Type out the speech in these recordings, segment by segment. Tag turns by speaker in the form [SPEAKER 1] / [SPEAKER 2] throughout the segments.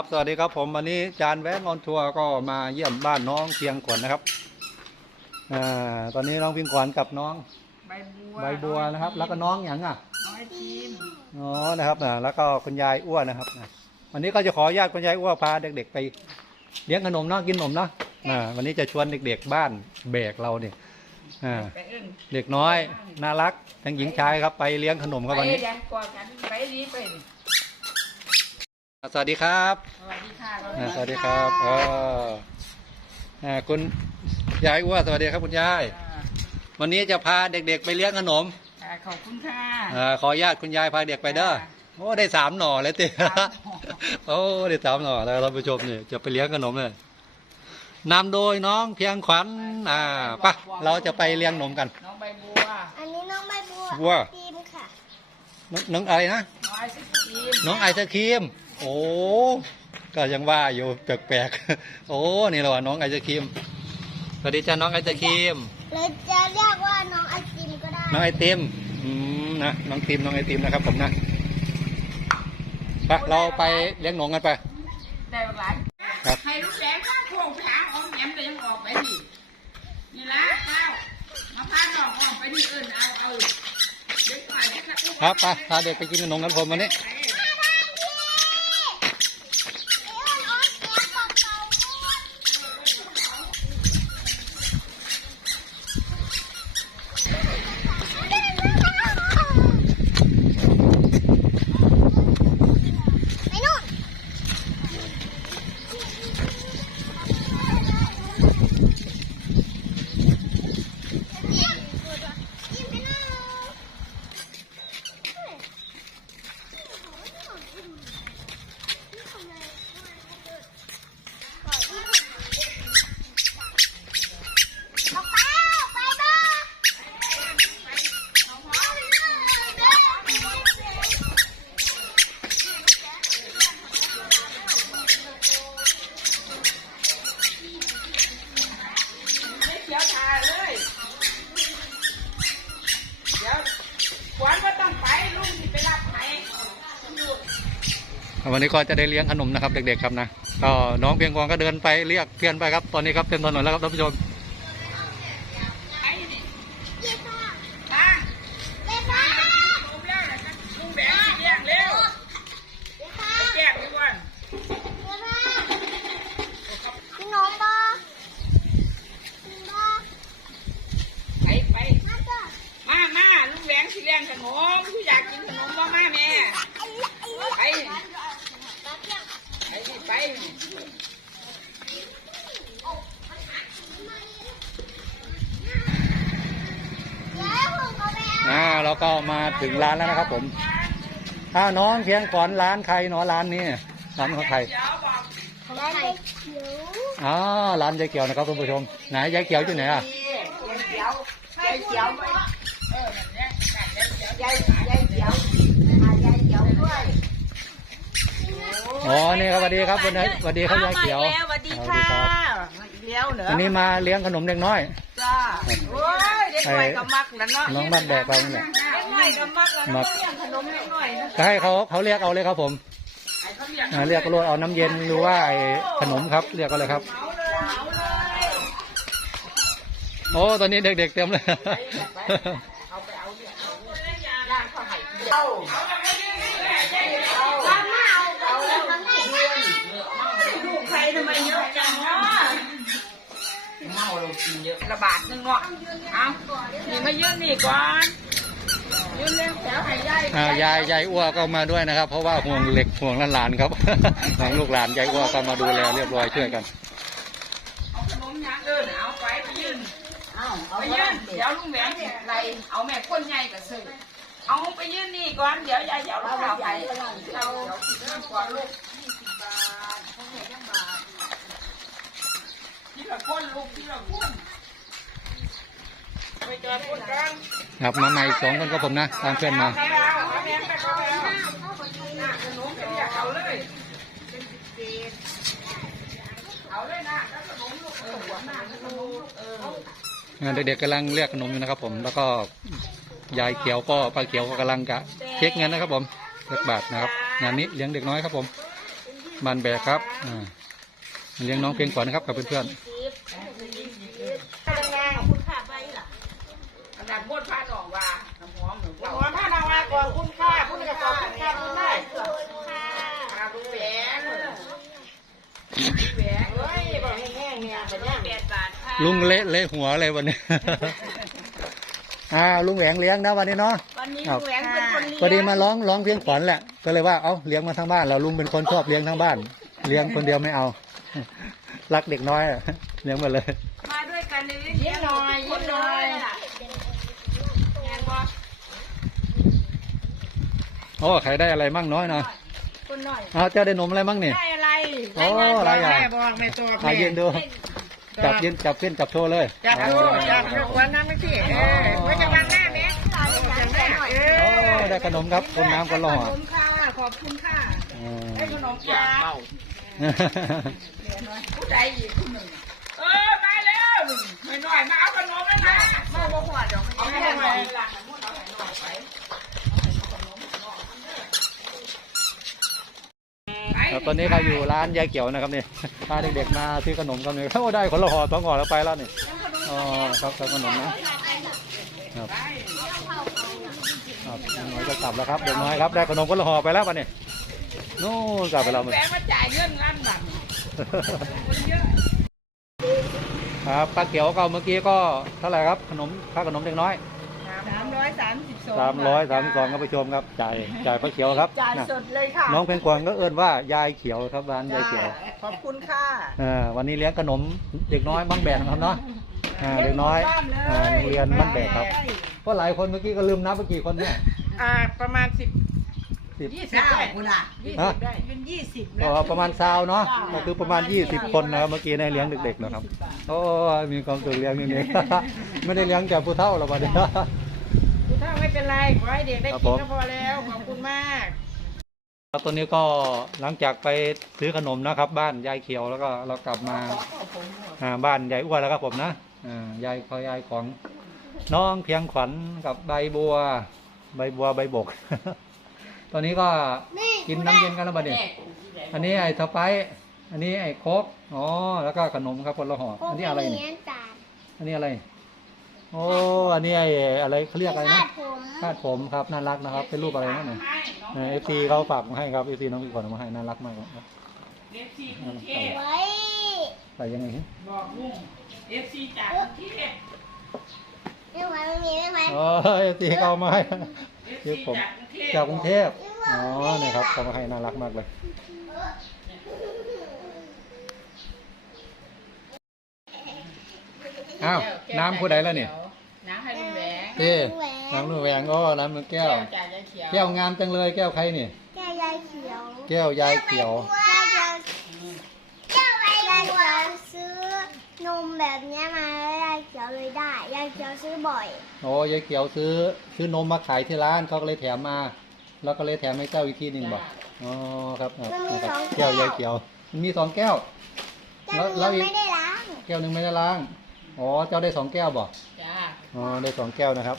[SPEAKER 1] ครับสวัสดีครับผมวันนี้จานแวะออนทัวร์ก็มาเยี่ยมบ้านน้องเพียงขวัญนะครับอ่าตอนนี้น้องเพียงขวัญกับน้อง
[SPEAKER 2] ใบบัว
[SPEAKER 1] ใบบัวนะครับ แล้วก็น้องหยังอะ
[SPEAKER 2] น้องไอทีม
[SPEAKER 1] อ๋อนะครับอ่าแล้วก็คุณยายอ้วนนะครับอะวันนี้ก็จะขออนุญาตคุณยายอ้วนพาเด็ก ๆ ไปเลี้ยงขนมเนาะกินขนมเนาะอ่าวันนี้จะชวนเด็ก ๆ บ้านแบกเราเนี่ยอ่า
[SPEAKER 2] ไปเอิ้น
[SPEAKER 1] เด็กน้อยน่ารักทั้งหญิงชายครับไปเลี้ยงขนมครับ
[SPEAKER 2] ไป
[SPEAKER 1] วันนี้ สวัสดีครับ
[SPEAKER 2] สวัสดีค่ะ
[SPEAKER 1] อ่าสวัสดีครับเอออ่าคุณยายอ้วนสวัสดีครับคุณยาย
[SPEAKER 2] อ่า
[SPEAKER 1] วันนี้จะพาเด็กๆ ไปเลี้ยงขนม
[SPEAKER 2] อ่าขอบคุณค่ะ
[SPEAKER 1] อาขออนุญาตคุณยายพาเด็กไปเด้อ
[SPEAKER 2] ค่ะ
[SPEAKER 1] โอ้ได้สามหน่อเลยติ
[SPEAKER 2] สามหน่อ
[SPEAKER 1] โอ้ได้สามหน่อแล้วท่านผู้ชมเนี่ยจะไปเลี้ยงขนมเลยนำโดยน้องเพียงขวัญ อ่าปะเราจะไปเลี้ยงขนมกัน
[SPEAKER 2] น้องใบบัว
[SPEAKER 3] อันนี้น้องใบบัว
[SPEAKER 1] บัว
[SPEAKER 3] ทีมค่ะ
[SPEAKER 1] น้องน้องอะไรนะ
[SPEAKER 2] น้องไอศครีม
[SPEAKER 1] น้องไอศครีม โอ้ก็ยังว่าอยู่แปลกๆโอ้นี่เราน้องไอศครีมสวัสดีจ้าน้องไอศครีม
[SPEAKER 3] หรือจะเรียกว่าน้องไอติมก็ได้
[SPEAKER 1] น้องไอติมอืมนะน้องติมน้องไอติมนะครับผมนะไปเราไปเลี้ยงหนงกันไป
[SPEAKER 2] ได้หลาย
[SPEAKER 1] ครับ
[SPEAKER 2] ให้ลูกแหลมข้างโค้งไปหาออมแหมแต่ยังออกไปนี่นี่ละเป้ามาพาน้องออกไปนี่เอิ้นเอาเอาเด็กฝ่ายเด็กกะอุ้ม
[SPEAKER 1] ครับไปพาเด็กไปกินขนมกันผมวันนี้
[SPEAKER 3] ไปนู่น
[SPEAKER 2] ไม่เขียวทาเลย เดี๋ยวขวัญก็ต้องไปลุงที่ไปรับให้อยู่
[SPEAKER 1] วันนี้ก็จะได้เลี้ยงขนมนะครับเด็กๆครับนะก็น้องเพียงกองก็เดินไปเรียกเพื่อนไปครับตอนนี้ครับเต็มถนนแล้วครับท่านผู้ชม
[SPEAKER 2] ไอ้นี่
[SPEAKER 3] เย้ค่ะ
[SPEAKER 2] ทาง
[SPEAKER 3] เย้ค่ะ
[SPEAKER 2] ลุงแล้วนะลุงแบงสิเลี้ยงเร็ว
[SPEAKER 3] เย้ค่ะ
[SPEAKER 2] ไปแก้ไปก่อน
[SPEAKER 3] เย้ค่ะพี่น้องปะพี่น้อง
[SPEAKER 2] ไปไป
[SPEAKER 3] มาจ้ะ
[SPEAKER 2] มามาลุงแบงสิเลี้ยงขนมผู้อยากกินขนมบ่มาแม่ไปไปสิไป
[SPEAKER 3] เย้ผมก็ไปเอา
[SPEAKER 1] อ่าเราก็มา ถึงร้านแล้วนะครับ ผมถ้าน้องเพียงขอนร้านใครเนาะร้านนี้ร้านของใคร
[SPEAKER 2] เดี๋ยวบอก
[SPEAKER 3] ของใครเขียว
[SPEAKER 1] อ๋อร้านยายเขียวนะครับท่านผู้ชมไหนยายเขียวอยู่ไหนอะ
[SPEAKER 2] พี่เดี๋ยวเดี๋ยวเดี๋ยวไปเออนั่นเนี่ยนั่นเดี๋ยวเดี๋ยวยายยายเดี๋ยวอ่ายายเดี๋ยวด้วย
[SPEAKER 1] อ๋อนี่ครับสวัสดีครับวันนี้สวัสดีครับยายเขียว
[SPEAKER 2] สวัสดีค่ะ
[SPEAKER 1] รับ
[SPEAKER 2] มาอีกแล้วเหรอ
[SPEAKER 1] วันนี้มาเลี้ยงขนมเด็กน้อย
[SPEAKER 2] จ้าโอ้ยเด็กหน่อยก็มักนะเนาะ
[SPEAKER 1] น้องบ้านแดกเราเนี่ย
[SPEAKER 2] เด็ กหน่อยก็มักแล้ว
[SPEAKER 1] มั
[SPEAKER 2] เนาะ
[SPEAKER 1] ก
[SPEAKER 2] เลี้ยงขนมเล็กหน่อยนะ
[SPEAKER 1] ก็ให้เขาเขาเรียกเอาเลยครับผม
[SPEAKER 2] ให้เขาเลี้ยง
[SPEAKER 1] อ่าเรียกก็รวดเอาน้ำเย็นหรือว่าไอ้ขนมครับ เรียกก็เลยครับ
[SPEAKER 2] เหมาเลยเหมาเลย
[SPEAKER 1] โอ้ตอนนี้เด็กๆเต็มเลย
[SPEAKER 2] เอาไปเอาเนี่ยเอาเนี่ยย่างเขาให้เอาเอาแล้วก็เลี้ยงนี่แหละยายเอาเอาเอาแล้วมันเดือนลูกใครทำไมเยอะจังเนาะเมาเรากินเยอะระบาดหนึงเนาะเอานี่มายืนนี่ก่อน ยืนเลี้ยงแถวให้ยาย
[SPEAKER 1] อ่ายายยายอ้วก็มาด้วยนะครับ เพราะว่าห่วงเหล็กห่วงหลานๆครับห่วงลูกหลานยายอ้วก็มาดูแลเรียบร้อยช่วยกัน
[SPEAKER 2] เอาขนมยังเออเอาไปไปยืนเอาไปยืนเดี๋ยวลุงแหวนไรเอาแม่คนใหญ่กับซื้อเอาไปยืนนี่ก่อนเดี๋ยวยายจะเอาลูกสาวไปเราเริ่มก่อนลูกยี่สิบบาทเขาแม่ยังบาทที่ละคนลูกที่ละคนไปเจอคนกัน
[SPEAKER 1] ครับมาใหม่อีกสองคนก็ผมนะ ตามเพื่อนมา
[SPEAKER 2] เด็
[SPEAKER 1] กๆกำลังเรียกขนมอยู่นะครับผม แล้วก็ยายเขียวก็ป้าเขียวก็กำลังจะเช็คเงินนะครับผมเล็กบาทนะครับ งานนี้เลี้ยงเด็กน้อยครับผม
[SPEAKER 3] เป็นที่
[SPEAKER 1] บ้านแบกครับเลี้ยงน้องเพียงขวัญนะครับกับเพื่อน
[SPEAKER 4] แรงๆคุณค่าไปล่ะขนาดบดผ้าดอกว่าน้ำหอมหนูว่าผ้าดอกว่าก่อนคุณค่าคุณก็ขอบคุณค่าคุณได้ค่ะลูกแหวนแหวนเฮ้ยบอกแห้งๆเนี่ยเป็นแปดบาทค่ะ
[SPEAKER 1] ๆ ลุงเละเละหัวเลยวันนี้ อ่าลุงแหวงเลี้ยงนะวันนี้เนาะ
[SPEAKER 4] วันนี้
[SPEAKER 1] ครับ
[SPEAKER 4] แหวนเป็นคนเลี้ยง
[SPEAKER 1] พอดีมาร้องร้องเพียงขวัญแหละ ก็เลยว่าเอ้าเลี้ยงมาทั้งบ้านเราลุงเป็นคนชอบเลี้ยงทั้งบ้าน เลี้ยงคนเดียวไม่เอา รักเด็กน้อยอะเลี้ยงหมดเลย
[SPEAKER 4] มาด้วยกันเลยยิ้มหน่อยยิ้มหน่อยงานบอ
[SPEAKER 1] โอ้ใครได้อะไรมั่งน้อยหน่อย
[SPEAKER 4] คุณ หน่อย
[SPEAKER 1] เอาเจ้าได้นมอะไรมั่งนี่
[SPEAKER 4] ได้อะไร
[SPEAKER 1] โอ้อะไรอะ
[SPEAKER 4] แม่บอกแม่ตัว
[SPEAKER 1] อายืนดู จับยืนจับขึ้นจับโชว์เลย
[SPEAKER 4] จับดูจับดูวันนั้นไม่สิเออไม่จะวางหน้าแม่จับแม่เอ
[SPEAKER 1] โอ้
[SPEAKER 4] อ
[SPEAKER 1] ได้ขนมครับคนน้ำคนหล่อ
[SPEAKER 4] ขอบคุณค่ะขอบคุณค่ะ
[SPEAKER 1] อืม
[SPEAKER 4] ได้ขนมจ้าผู้ใดอีกคนหนึ่งเออมาแล้วไม่หน่อยมาเอาขนมเลยนะมาบ่หัวดอกเอาไม่ได้มาหลังมุดเอาให้หน่อยไป
[SPEAKER 1] ครับตอนนี้เราอยู่ร้านยายเขียวนะครับนี่พาเด็กๆมาซื้อขนมกันเลยโอ้ได้คนละห่อสองห่อแล้วไปแล้วนี่อ๋อครับครับขนมนะครับครับน้อยจะกลับแล้วครับเด็กน้อยครับได้ขนมคนละห่อไปแล้วป่ะนี่นู่นกลับไปแล้วมัน
[SPEAKER 4] แม่มาจ่ายเงินงานบัตรคนเย
[SPEAKER 1] ครับป้าเขียวก็เมื่อกี้ก็เท่าไหร่ครับขนมค่าขนมเด็กน้อย
[SPEAKER 4] สามร้อยสามสิบสอง
[SPEAKER 1] สามร้อยสามสิบสองครับผู้ชมครับจ่ายจ่ายป้าเขียวครับ
[SPEAKER 4] จ่าย
[SPEAKER 1] น่ะ
[SPEAKER 4] สดเลยค่ะ
[SPEAKER 1] น้องเพลงกวางก็เอื้อนว่ายายเขียวครับร้านยายเขียว
[SPEAKER 4] ขอบคุณค่ะ
[SPEAKER 1] อ่าวันนี้เลี้ยงขนมเด็กน้อยบ้านแบกนะครับเนาะอ่าเด็กน้อยอ่าโรงเรียนบ้านแบกครับเพราะหลายคนเมื่อกี้ก็ลืมนับเมื่อกี้คนเนี่ย
[SPEAKER 4] อ่าประมาณสิบ
[SPEAKER 1] สิบ
[SPEAKER 4] ยี่สิบได้คุณอะยี่สิบได้เป็นยี่สิบ
[SPEAKER 1] ก็ประมาณซาวเนาะก็คือประมาณ 20 คนนะครับเมื่อกี้ได้เลี้ยงเด็กๆนะครับ โอ้ยมีความสุขเลี้ยงเด็กๆไม่ได้เลี้ยงแต่ผู้เฒ่าหรอกวันนี้
[SPEAKER 4] คุณ ถ้าไม่เป็นไรขอให้เด็กได้
[SPEAKER 1] ครับ
[SPEAKER 4] กิ
[SPEAKER 1] ผ
[SPEAKER 4] น
[SPEAKER 1] ม
[SPEAKER 4] ก็พอแล้วขอบคุณมาก
[SPEAKER 1] ครับตอนนี้ก็หลังจากไปซื้อขนมนะครับ บ้านยายเขียวแล้วก็เรากลับมาอ่าบ้านยายอ้วนแล้วครับผมนะอ่ายายขอยายของน้องเพียงขวัญกับใบบัว ใบบัวใบบก ตอนนี้ก็กินน้ำเย็นกันแล้วบัดนี้อันนี้ไอ้สไปซ์อันนี้ไอ้โคกอ๋อแล้วก็ขนมครับคนละห่ออันนี้อะไรนี่อันนี้อะไร โอ้อันนี้ไอ้อะไรเขาเรียกอะไรนะ
[SPEAKER 3] ผม
[SPEAKER 1] คาดผมครับน่ารักนะครับ เป็นรูปอะไรนั่นน่ะเอฟซีเขาฝากมาให้ครับเอฟซีน้องพี่ขวัญเอามาให้น่ารักมากครับ
[SPEAKER 4] เอฟซีกรุงเทพ
[SPEAKER 3] ไว้
[SPEAKER 1] ใส่ยังไงฮะ
[SPEAKER 4] บอกลุงเอฟซีจากกรุงเทพ
[SPEAKER 3] ไม่ไหวไม่มีไม่ไหว
[SPEAKER 1] อ๋อเอฟซีเขาเอามาให้
[SPEAKER 4] เอฟ
[SPEAKER 1] เดี๋
[SPEAKER 4] ซี
[SPEAKER 1] ยวผม
[SPEAKER 4] จากกรุงเทพ
[SPEAKER 1] จากกรุงเทพอ๋อเนี่ยครับเขามาให้น่ารักมากเลยอ้าวน้ำผู้ใดแล้วเนี่ย
[SPEAKER 4] น้ำให้ ลุงแหวง
[SPEAKER 1] เต้น้ำลูกแหวงอ๋อน้ำมือแก้ว
[SPEAKER 4] จ่ายยายเขียว
[SPEAKER 1] แก้วงามจังเลยแก้วใครนี่
[SPEAKER 3] แก้วยายเขียว
[SPEAKER 1] แก้วยายเขียว
[SPEAKER 3] ยายจะแก้วใบบัวซื้อนมแบบเนี้ยมาแล้วยายเขียวเลยได้ ยายเขียวซื้อบ่อย
[SPEAKER 1] โอ้ยายเขียวซื้อซื้อนมมาขายที่ร้านเขาก็เลยแถมมา แล้วก็เลยแถมให้เจ้าอีกทีหนึ่งบอกอ๋อครับครับ
[SPEAKER 3] มันมี
[SPEAKER 1] นะครับ
[SPEAKER 3] สอง
[SPEAKER 1] แก้ว
[SPEAKER 3] แก้ว
[SPEAKER 1] ยายเขียวมันมีสองแก้ว
[SPEAKER 3] แก้ว
[SPEAKER 1] แล้ว
[SPEAKER 3] นี้
[SPEAKER 1] แล้วอีก
[SPEAKER 3] ยังไม่ได้ล้าง
[SPEAKER 1] แก้วหนึ่งไม่ได้ล้างอ๋อเจ้าได้สองแก้วบ่
[SPEAKER 4] จ้า
[SPEAKER 1] อ๋อได้สองแก้วนะครับ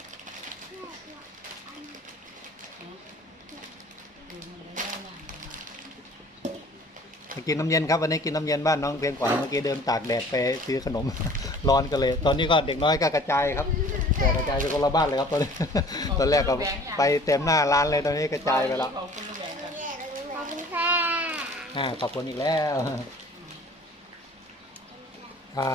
[SPEAKER 1] กินน้ำเย็นครับวันนี้กินน้ำเย็นบ้านน้องเพียงกว่าเมื่อกี้เดินตากแดดไปซื้อขนม ร้อนกันเลย ตอนนี้ก็เด็กน้อยก็กระจายครับแต่กระจายไปคนละบ้านเลยครับตอนนี้ตอนแรกก็ไปเต็มหน้าร้านเลยตอนนี้กระจายไปแล้ว
[SPEAKER 4] ขอบคุณลุงแหวงครับ
[SPEAKER 3] ขอบคุณค่ะ
[SPEAKER 1] อ่าขอบคุณอีกแล้วอ่า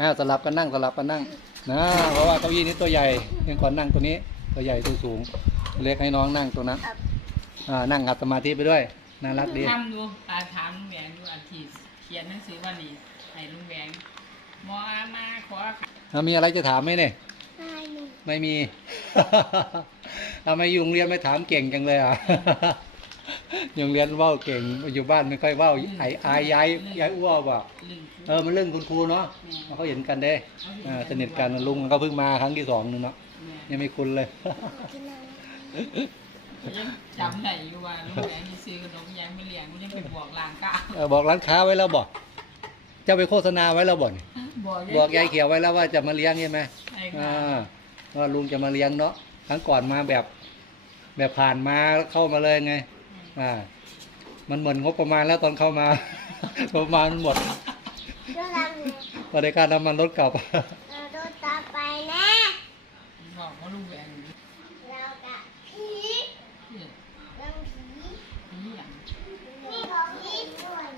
[SPEAKER 1] อ่าสลับกันนั่งสลับกันนั่งนะเพราะว่าเก้าอี้นี้ตัวใหญ่เพียงก่อนนั่งตัวนี้ ตัวใหญ่ตัวสูง เล็กให้น้องนั่งตัวนั้นอ่านั่งหัดสมาธิไปด้วยน่ารักดี
[SPEAKER 2] ทำดูตาถามลุงแหวงดูอาทิตย์เขียนหนังสือวันนี้ให้ลุงแหวงหมออามาขอ
[SPEAKER 1] อ่ามีอะไรจะถามไหมเนี่ย
[SPEAKER 3] ใช่หนู
[SPEAKER 1] ไม่มีทำไมอยู่โรงเรียนไม่ถามเก่งจังเลยอะอ ยู่โรงเรียนเว่าวเก่งอยู่บ้านไม่ค่อยเว่าวไออายยายยายอ้วบ่ะ
[SPEAKER 2] ลึง
[SPEAKER 1] เออมันเรื่องคุณครูเนาะเขาเห็นกันเด้เออสนิทกันลุงก็เพิ่งมาครั้งที่สองนึงเนาะ
[SPEAKER 2] แม่
[SPEAKER 1] ยังไม่คุ้นเลย
[SPEAKER 3] กินอะไร
[SPEAKER 2] ยังจำได้อยู่ว่าลุงแหวงมีซื้อขนมยังไม่เลี้ยงมันยังไปบอกหลานก้า
[SPEAKER 1] เออบอกร้านค้าไว้แล้วบอกเจ้าไปโฆษณาไว้แล้วบ่น
[SPEAKER 2] บอก
[SPEAKER 1] บอกยายเขียวไว้แล้วว่าจะมาเลี้ยงใช่ไหม
[SPEAKER 2] ใช่
[SPEAKER 1] อ่
[SPEAKER 2] ค่ะา
[SPEAKER 1] ว่าลุงจะมาเลี้ยงเนาะครั้งก่อนมาแบบ แบบผ่านมาเข้ามาเลยไง อ่า มันเหมือนงบประมาณแล้วตอนเข้ามางบประมาณมันหมด
[SPEAKER 3] ก็ทำเนี่ย
[SPEAKER 1] ตอนในการน้ำมันรถกลับ
[SPEAKER 3] เราโดนตามไปนะ
[SPEAKER 2] บอกว่าลุงแหวง
[SPEAKER 3] เรากับผี
[SPEAKER 2] เนี่ย
[SPEAKER 3] เรื่องผี
[SPEAKER 2] นี่อย่าง
[SPEAKER 3] นี่ของผีด้วย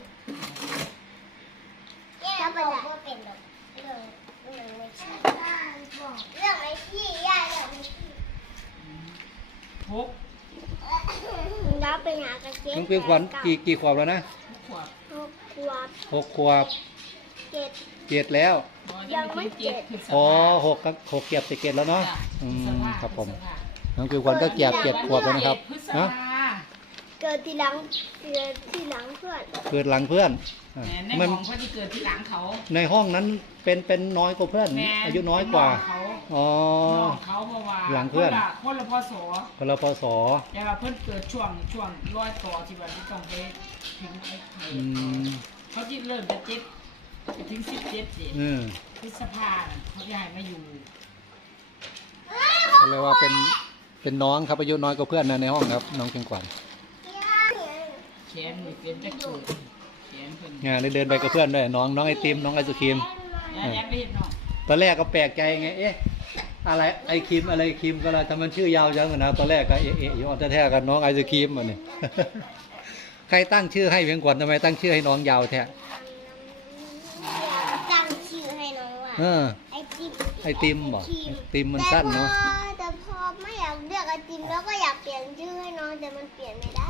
[SPEAKER 3] แย่บอกว่าเป็นแบบเรื่องเรื่องไม่ใช่บอกเรื่องไม่ขี้ย่าเรื่องไม่ขี้
[SPEAKER 2] พก
[SPEAKER 3] เราไปหากระเจี๊ยบ
[SPEAKER 1] น้องเพียงขวัญกี่กี่ขวบแล้วนะ
[SPEAKER 2] ขวบ
[SPEAKER 3] หกขวบ
[SPEAKER 1] หกขวบ
[SPEAKER 3] เจ็ด
[SPEAKER 1] เจ็ดแล้ว
[SPEAKER 3] ยังไม่เจ็ด
[SPEAKER 1] อ๋อหกครับหกเกียบเจ็ดแล้วเนาะอืมครับผมน้องเพียงขวัญก็เกียบเจ็ดขวบแล้วนะครับ
[SPEAKER 2] พฤษ
[SPEAKER 1] นะ
[SPEAKER 2] ภา
[SPEAKER 3] เกิดทีหลังเกิดทีหลังเพื่อน
[SPEAKER 1] เกิดหลังเพื่อนอะ
[SPEAKER 2] แหมใน
[SPEAKER 1] มัน
[SPEAKER 2] ของเขาที่เกิดที่หลังเขา
[SPEAKER 1] ในห้องนั้นเป็นเป็นน้อยกว่าเพื่อน
[SPEAKER 2] แหม
[SPEAKER 1] อายุน้อยกว่า
[SPEAKER 2] เขา
[SPEAKER 1] อ๋อ
[SPEAKER 2] น้องเขาเพราะว่า
[SPEAKER 1] หลังเพื่อน
[SPEAKER 2] คละคนละพศ
[SPEAKER 1] พลพศ
[SPEAKER 2] แต่ว่าเพิ่นเกิดช่วงช่วงร้อยต่อที่ว่าที่ต้องไปถึงไอ้ไอ้
[SPEAKER 1] อืม
[SPEAKER 2] เขาที่เริ่มจะเจ็ดไปถึงสิบเจ็ดสิ
[SPEAKER 1] อืม
[SPEAKER 2] พฤษภาเขาย้ายมาอยู่
[SPEAKER 1] ก็เลยว่าเป็นเป็นน้องครับอายุน้อยกว่าเพื่อนนะในห้องครับ น้องเพียงขวัญ
[SPEAKER 2] แขนนี่เป็นตะกรุดแขนเพิ่น
[SPEAKER 1] งานได้เดินไปกับเพื่อนด้วยน้องน้องไอติมน้องไอศครีม
[SPEAKER 2] ย้ายย้ายไปเห็นเนาะ
[SPEAKER 1] ตอนแรกก็แปลกใจไง เอ๊ะ อะไรไอครีมอะไรครีมก็แล้วทำไมมันชื่อยาวจังนะตอนแรกก็เอ๊ะเอ๊ะอยู่แท้ๆกันน้องไอศครีมมันนี่ ใครตั้งชื่อให้เพียงขวัญทำไมตั้งชื่อให้น้องยาวแท้
[SPEAKER 3] ตั้งชื่อให้น้องว่า
[SPEAKER 1] เออ
[SPEAKER 3] ไอติม
[SPEAKER 1] ไอติมบอกไอติมมันสั้นเนาะ
[SPEAKER 3] แต่พอแต่พอไม่อยากเรียกไอติมแล้วก็อยากเปลี่ยนชื่อให้น้องแต่มันเปลี่ยนไม่ได้
[SPEAKER 1] เออ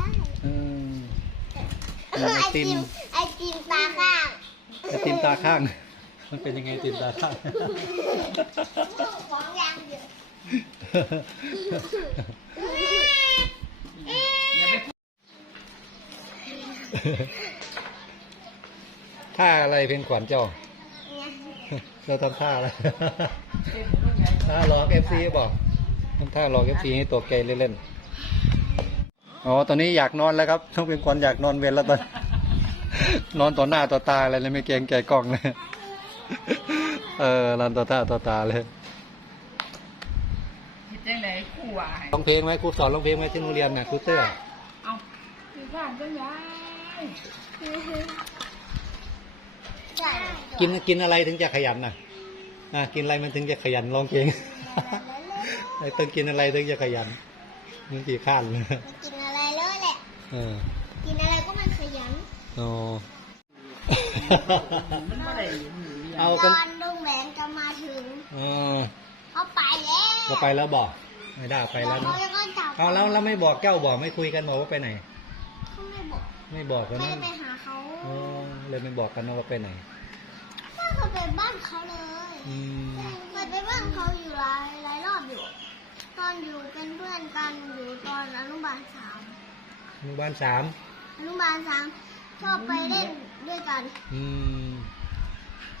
[SPEAKER 1] ไอติม
[SPEAKER 3] ไอติมตาข้าง
[SPEAKER 1] ไอติมตาข้าง มันเป็นยังไงไอติมตาข้าง
[SPEAKER 3] ของยางเดียว
[SPEAKER 2] อย่าไปพูด
[SPEAKER 1] ท่าอะไรเพียงขวัญเจ้า
[SPEAKER 3] เนี่ย
[SPEAKER 1] เราทำท่าอะไร
[SPEAKER 2] เต้นเรื่องไง
[SPEAKER 1] ท่าหลอกเอฟซีบอกทำท่าหลอกเอฟซีให้ตัวเกยเล่นๆ อ๋อ ตอนนี้อยากนอนแล้วครับต้องเป็นคนอยากนอนเวรแล้วตอน นอนต่อหน้าต่อตาอะไรเลยไม่เกรงใจกล้องเลย เออนอนต่อหน้าต่อตาเลย
[SPEAKER 2] เฮ็ดจังไดคู่ว่าให้
[SPEAKER 1] ร้องเพลงไหมครูสอนร้องเพลงไหมที่โรงเรียนน่ะครูเตื้อ
[SPEAKER 2] เอาคือบ้านจังได
[SPEAKER 3] ใช่
[SPEAKER 1] กินกินอะไรถึงจะขยันน่ะอะกินอะไรมันถึงจะขยันร้องเพลงไอ้ต้องกินอะไรถึงจะขยันมึงกี่ข้านเลย
[SPEAKER 3] กินอะไรเลยแหละ
[SPEAKER 1] เออ
[SPEAKER 3] กินอะไรก็มันขยัน
[SPEAKER 1] อ๋อ
[SPEAKER 2] มันบ่ได้หนูเรียน
[SPEAKER 1] เอา
[SPEAKER 3] ต
[SPEAKER 1] กัน
[SPEAKER 3] อนลุงแหวนจะมาถึง
[SPEAKER 1] อ๋อ
[SPEAKER 3] เขาไปแล้ว
[SPEAKER 1] เราไปแล้วบอกไม่ได้ไปแล้ว
[SPEAKER 3] เขา
[SPEAKER 1] เนอะ
[SPEAKER 3] ก็จับ
[SPEAKER 1] เอาแล้วแล้วไม่บอกเจ้าบอกไม่คุยกันบอกว่าไปไหน
[SPEAKER 3] เขาไม่บอก
[SPEAKER 1] ไม่บอกกัน
[SPEAKER 3] ไม่
[SPEAKER 1] นะ
[SPEAKER 3] ได้ไปหาเขา
[SPEAKER 1] อ๋อเลยไม่บอกกันนะว่าไปไหน
[SPEAKER 3] ถ้าเขาไปบ้านเขาเลย
[SPEAKER 1] อืม
[SPEAKER 3] เคยไปบ้านเขาอยู่หลายหลายรอบอยู่ ตอนอยู่เป็นเพื่อนกันอยู่ตอนอนุบาลสาม
[SPEAKER 1] หมู่บ้านสาม
[SPEAKER 3] อนุบาลสามชอบไปเล่นด้วยกัน
[SPEAKER 1] อืม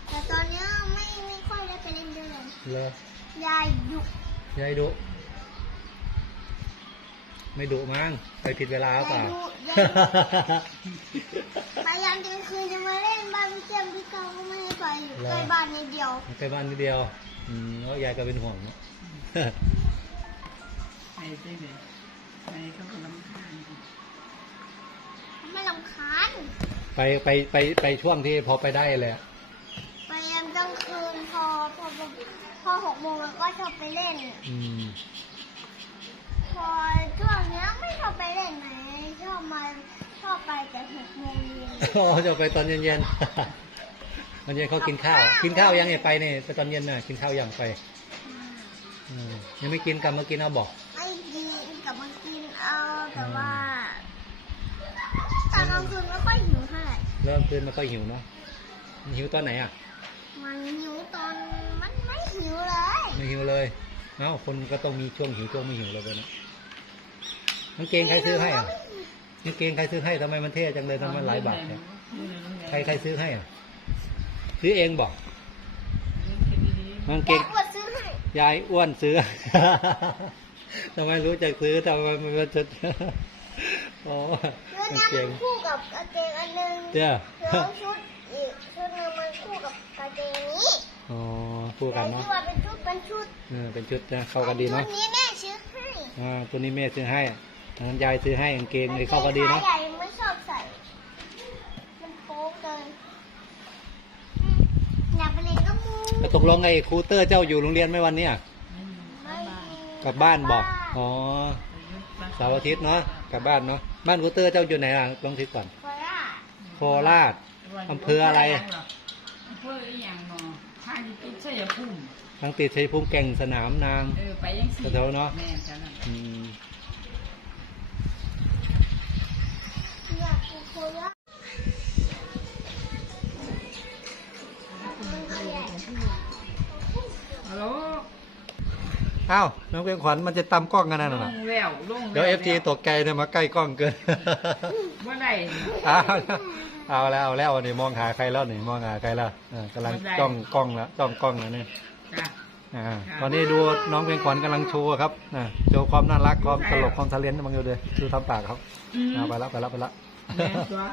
[SPEAKER 3] แต่ตอนเนี้ยไม่ไม่ค่อยได้ไปเล่นด้วยกัน
[SPEAKER 1] เลอยา
[SPEAKER 3] ยยุ
[SPEAKER 1] ยายดุไม่ดุมั้งไปผิดเวลาหรือเปล่า
[SPEAKER 3] ยายดุยายดุพยายามจะคืนจะมาเล่นบ้านพี่เจมส์พี่เกาก็ไม่ให้ไปอยู่ใกล้บ้านนิดเดียว
[SPEAKER 1] ไปบ้านนิดเดียว อืมแล้วยายก็เป็นห่วงเนอะ
[SPEAKER 2] ไอ้จังไดไอ้เขาก็รำคาญ
[SPEAKER 3] ไม่ลำคาญ
[SPEAKER 1] ไปไปไปไปช่วงที่พอไปได้เลยอะ
[SPEAKER 3] พยายามกลางคืนพอพอพอพอหกโมงแล้วก็ชอบไปเล่น
[SPEAKER 1] อืม
[SPEAKER 3] พอช่วงเนี้ยไม่ชอบไปเล่นไหนชอบมาชอบไปแต่หกโมงเย็น
[SPEAKER 1] อ๋อจะไปตอนเย็นๆ ตอนเย็นเขากินข้าว กินข้าวยังไงไปเนี่ยไปตอนเย็นน่ะกินข้าวยังไปอืมยังไม่กินกลับมากินเอาบอก
[SPEAKER 3] ไม่กินกลับมากินเอาแต่ว่าตอนกลางคืนไม่ค่อยหิวเท่าไหร่
[SPEAKER 1] เริ่มคืนมันก็หิวเนาะมันหิวตอนไหนอะ
[SPEAKER 3] มันหิวตอนมันไม่หิวเลย
[SPEAKER 1] ไม่หิวเลย เอ้าคนก็ต้องมีช่วงหิวช่วงไม่หิวเลยไปนะกางเกงใครซื้อให้อะกางเกงใครซื้อให้ทำไมมันเท่จังเลยทำไมมันหลายบาทเนี่ยใครใครซื้อให้อะ ซื้อเองบอกกางเก
[SPEAKER 3] แก
[SPEAKER 1] ง
[SPEAKER 3] ปวดซื้อให้
[SPEAKER 1] ยายอ้วนซื้อทำไมรู้จักซื้อทำไมมันจะ อ๋อ
[SPEAKER 3] แล้ว
[SPEAKER 1] กาง
[SPEAKER 3] น้ำ
[SPEAKER 1] เก
[SPEAKER 3] มั
[SPEAKER 1] ง
[SPEAKER 3] นคู่กับกางเกงอันหนึง
[SPEAKER 1] เจ้า
[SPEAKER 3] แล้วชุดอีกชุดหนึงมันคู่กับกางเกงนี้
[SPEAKER 1] อ๋อคู่กัน
[SPEAKER 3] แต่
[SPEAKER 1] เนาะ
[SPEAKER 3] ที่ว่าเป็นชุดเป็นชุด
[SPEAKER 1] เออเป็นชุดนะเข้ากันดีเนาะ
[SPEAKER 3] ชุดนี้แม่ซื้อให้
[SPEAKER 1] อ่าตัวนี้แม่ซื้อให้อันนั้นยายซื้อให้กางเกงเลยเข้าก็ดีเนาะ
[SPEAKER 3] ขาใหญ่ไม่ชอบใส่ มันโป๊กเกินอยากไปเล่นก็มู
[SPEAKER 1] แต่ตกลงไอ้ครูเตอร์เจ้าอยู่โรงเรียนไหมวันเนี้ย
[SPEAKER 3] ไม่มี
[SPEAKER 1] กลับบ้านบอกอ๋อ เสาร์อาทิตย์เนาะกลับบ้านเนาะบ้านครูเตอร์เจ้าอยู่ไหนอะลองทิศก่อน
[SPEAKER 3] โคราช
[SPEAKER 1] โคราชอำเภออะไร
[SPEAKER 2] อำเภออีหยังเนาะทางอยู่ติดชัยภูมิ
[SPEAKER 1] ทางติดชัยภูมิแก่งสนามนาง
[SPEAKER 2] เออไปยังสี่
[SPEAKER 1] แถวๆเนาะ
[SPEAKER 2] แม่นจ้ะนั่น
[SPEAKER 1] อืม
[SPEAKER 3] อยากไปโคราชมันใหญ่
[SPEAKER 2] ฮัลโหล
[SPEAKER 1] อ้าวน้องเพียงขวัญมันจะตำกล้องกันนั่น
[SPEAKER 2] ล
[SPEAKER 1] น่ะ
[SPEAKER 2] งแล้วลง
[SPEAKER 1] เดี๋ยวเอฟทีตกใจเนี่ยมาใกล้กล้องเกิน
[SPEAKER 2] ว่าได้
[SPEAKER 1] เอาเอาแล้วเอาแล้วนี่มองหาใครแล้วนี่มองหาใครแล้วอ่ากำลังจ้องกล้องแล้วจ้องกล้องแล้วนี่
[SPEAKER 2] จ้ะ
[SPEAKER 1] อ่าตอนนี้ดูน้องเพียงขวัญกำลังโชว์ครับอ่าโชว์ความน่ารักความตลกความทะเลนต์มันอยู่เลยดูทำปากเขา
[SPEAKER 2] อืม
[SPEAKER 1] เอาไปแล้วไปแล้วไปแล้ว
[SPEAKER 2] แม่นตัว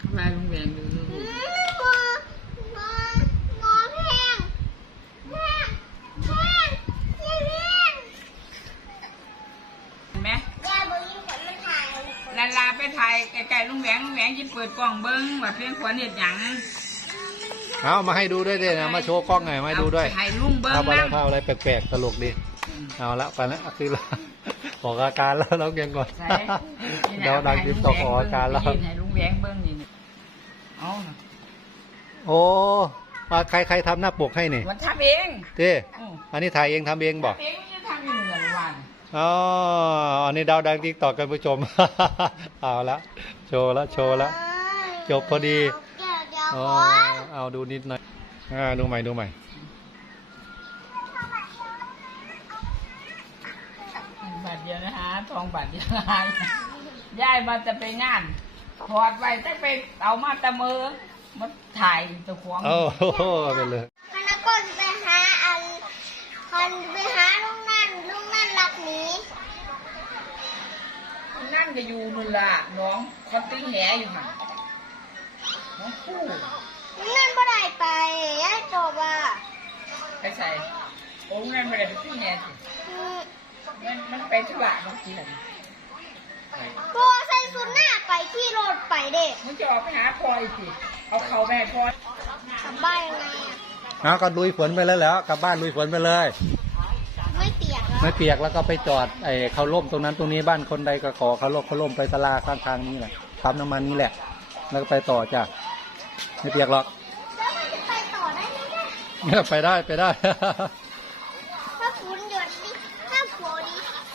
[SPEAKER 2] ทำลายลุงแหวงดูดูดู
[SPEAKER 3] งององอแพงแพงแพงยี่เพียง
[SPEAKER 2] เห็นไหม
[SPEAKER 3] ยายบอกยิ่งขวัญมันถ่าย
[SPEAKER 2] ลาลาไป ถ่ายไกลๆลุงแหวงลุงแหวงจะเปิดกล่องเบิ้งว่าเพียงขวัญเห็ดหยัง
[SPEAKER 1] เอามาให้ดูด้วยดินะมาโชว์กล้องหน่อยมาให้ดูด้วย
[SPEAKER 2] เอาไปให้ลุงเบิ้ง
[SPEAKER 1] เอาไป
[SPEAKER 2] นะ
[SPEAKER 1] แล้วเอาอะไรแปลกๆตลกดีเอาละไปแล้วคือละออกอาการแล้วน้องเพียงก่อน
[SPEAKER 2] ใส่นี่นะ
[SPEAKER 1] เดี๋ยวดังติ๊กตอกออกอาการแล้ว
[SPEAKER 2] ไปยืนให้ลุงแหวงเบิ้งนี่นี่เอาน่ะ
[SPEAKER 1] โอ้อ่าใครใครทำหน้าปกให้นี่
[SPEAKER 2] มันทำเอง
[SPEAKER 1] เจ้
[SPEAKER 2] อืม
[SPEAKER 1] อันนี้ถ่ายเองทำเองบอก
[SPEAKER 2] ทำเอง อ๋อ
[SPEAKER 1] อันนี้ดาวดังติ๊กตอกกันผู้ชม เอาละโชว์ละโชว์ละจบพอดี
[SPEAKER 3] เดี๋ยวเดี๋ยว
[SPEAKER 1] อ๋อ
[SPEAKER 3] ขอ
[SPEAKER 1] เอาดูนิดหน่อยอ่าดูใหม่ดูใหม่
[SPEAKER 2] บาทเดียวนะคะทองบาทเดียวนะคะยายมาจะไปงานถอดไว้จะไปเอามาแตะมือมาถ่ายตะควง
[SPEAKER 1] โอ้โหไปเลย
[SPEAKER 3] คณะก็จะไปหาอันคนไป นั่ง
[SPEAKER 2] จะอยู่นู่นล่ะน้องคนติ้งแหอยู่ห่ะน้องคู่
[SPEAKER 3] ลุงนั่นบ่ได้ไปยายตอบว่า
[SPEAKER 2] ไปใส่โอ้งั้นไม่ได้ไปติ้งแหสิ
[SPEAKER 3] อืม
[SPEAKER 2] มันมันไปธุระบางทีน่ะ
[SPEAKER 3] พอใส่สุดหน้าไปที่รถไปเด็ก
[SPEAKER 2] มึงจะออกไปหาพลอยสิเอาเขาไปให้พลอย
[SPEAKER 3] กลับบ้านยังไงอะ
[SPEAKER 1] เอาก็ลุยฝนไปแล้วแล้วกลับบ้านลุยฝนไปเลย
[SPEAKER 3] ไม่เปียกแล้ว
[SPEAKER 1] ไม่เปียกแล้วก็ไปจอดไอ้เขาล่มตรงนั้นตรงนี้บ้านคนใดก็ขอเขาล่มเขาล่มไปตลาดข้างทางนี้แหละปั๊มน้ำมันนี่แหละ แล้วก็ไปต่อจ้ะไม่เปียกหรอก
[SPEAKER 3] แล้วมันจะไปต่อได้ไหมเนี่ย
[SPEAKER 1] เนี่ยไปได้ไปได้
[SPEAKER 3] ถ้าฝนหยุดนี่ถ้าฝน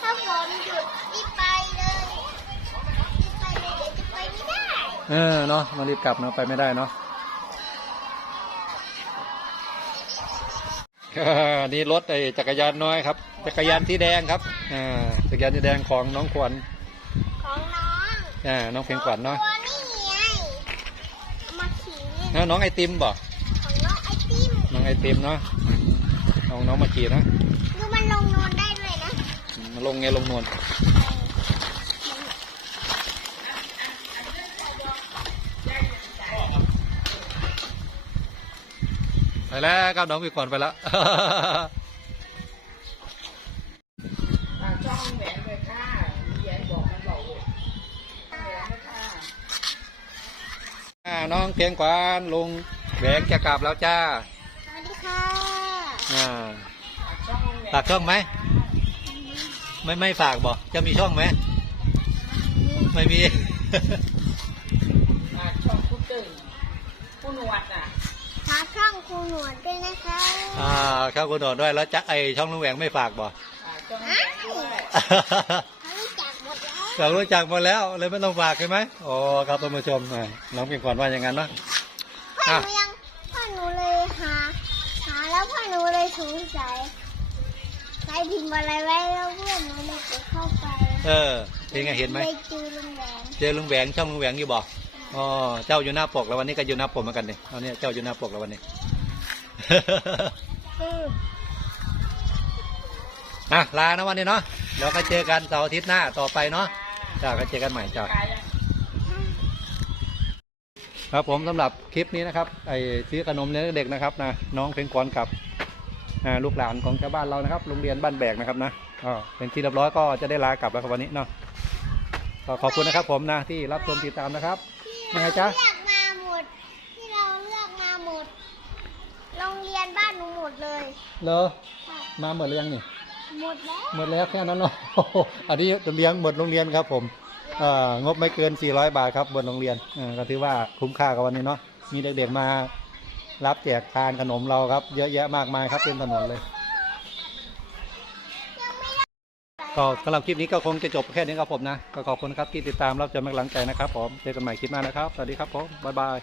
[SPEAKER 3] ถ้าฝนหยุดนี่ไปเลยนี่ไปเลยเดี๋ยวจะไปไม่ได้
[SPEAKER 1] เออเนาะมารีบกลับเนาะไปไม่ได้เนาะ นี่รถไอ้จักรยานน้อยครับ จักรยานสีแดงครับอ่าจักรยานสีแดงของน้องขวัญ
[SPEAKER 3] ของน้อง
[SPEAKER 1] อ่าน้องเพียงขวัญเนาะ
[SPEAKER 3] ตัวนี่ไงเอามาขี่นี่
[SPEAKER 1] แล้วน้องไอติมบอก
[SPEAKER 3] ของน้องไอติม
[SPEAKER 1] น้องไอติมเนาะน้องน้องมาขี่นะ
[SPEAKER 3] ดูมันลงนอนได้ด้วยนะ
[SPEAKER 1] มาลงไงลงนวล ไปแล้วครับน้องพี่ขวัญไปแล้ว
[SPEAKER 2] ฝากช่องแหวนเลยค่ะเรียนบอกมันบอกเลยแหวนเลยค่ะ
[SPEAKER 1] อ่าน้องเพียงขวัญลุงแหวงจะกลับแล้วจ้า
[SPEAKER 3] สวัสดีค่ะ
[SPEAKER 1] อ่า
[SPEAKER 2] ฝากช่องแหวน
[SPEAKER 1] ฝากช่องไหมไม่ไม่ฝากบอกจะมีช่องไหมไม่มี
[SPEAKER 2] ฝากช่องคุตตึงผู้หนวดอะ
[SPEAKER 3] ฝากช่องครูหนวดด้วยนะคะ
[SPEAKER 1] อ่าเข้ากุนโดดด้วยแล้วจะไอช่องลุงแหวงไม่ฝากบอก
[SPEAKER 2] ฝากช่องแหวนด้วย
[SPEAKER 3] เขารู้จักหมดแล้ว
[SPEAKER 1] เรารู้จักหมดแล้วเลยไม่ต้องฝากใช่ไหมโอ้ครับท่านผู้ชมอ่าน้องเพียงขวัญว่าอย่างนั้นเนาะ
[SPEAKER 3] พ่อ
[SPEAKER 1] อะ
[SPEAKER 3] หนูยังพ่อหนูเลยหา หาแล้วพ่อหนูเลยสงสัยใครพิมพ์อะไรไว้แล้วเพื่อนหนูเลยกดเข้าไป
[SPEAKER 1] เออเป็นไงเห็นไหม
[SPEAKER 3] เลยเจอลุงแหวน
[SPEAKER 1] เจอลุงแหวงช่องลุงแหวงอยู่บ อ๋อเจ้าอยู่หน้าปกแล้ววันนี้ก็อยู่หน้าปกเหมือนกันเนี่ยเอาเนี่ยเจ้าอยู่หน้าปกแล้ววันนี้
[SPEAKER 3] อะ
[SPEAKER 1] ลานะวันนี้เนาะเดี๋ยวก็เจอกันเสาร์อาทิตย์หน้าต่อไปเนาะจ้าก็เจอกันใหม่จ้า
[SPEAKER 2] กาย
[SPEAKER 1] ครับผมสำหรับคลิปนี้นะครับไอ้ซื้อขนมเลี้ยงเด็กนะครับนะน้องเพนกวนกับลูกหลานของชาวบ้านเรานะครับโรงเรียนบ้านแบกนะครับนะก็เป็นที่เรียบร้อยก็จะได้ลากลับแล้วครับวันนี้เนาะขอบคุณนะครับผมนะที่รับชมติดตามนะครับ ยังไง
[SPEAKER 3] เรา
[SPEAKER 1] จ๊ะ
[SPEAKER 3] เลือกมาหมด ที่เราเลือกมาหมด โรงเรียนบ้านหนูหมดเลย
[SPEAKER 1] เลอ
[SPEAKER 3] ค่ะ
[SPEAKER 1] มาหมดหรือยังนี่
[SPEAKER 3] หมดแล้ว
[SPEAKER 1] หมดแล้วแค่นั้นเนาะโอ้โหอันนี้เลี้ยงหมดโรงเรียนครับ ผมเอ่องบไม่เกิน 400 บาทครับบนโรงเรียนเอ่อก็ถือว่าคุ้มค่ากับวันนี้เนาะมีเด็กๆมารับแจกทานขนมเราครับ เยอะแยะมากมายครับเต็มถนนเลย ก็สำหรับคลิปนี้ก็คงจะจบแค่นี้ครับผมนะ ก็ขอบคุณครับที่ติดตามรับชมกำลังใจนะครับผม เจอกันใหม่คลิปหน้านะครับ สวัสดีครับผม บ๊ายบาย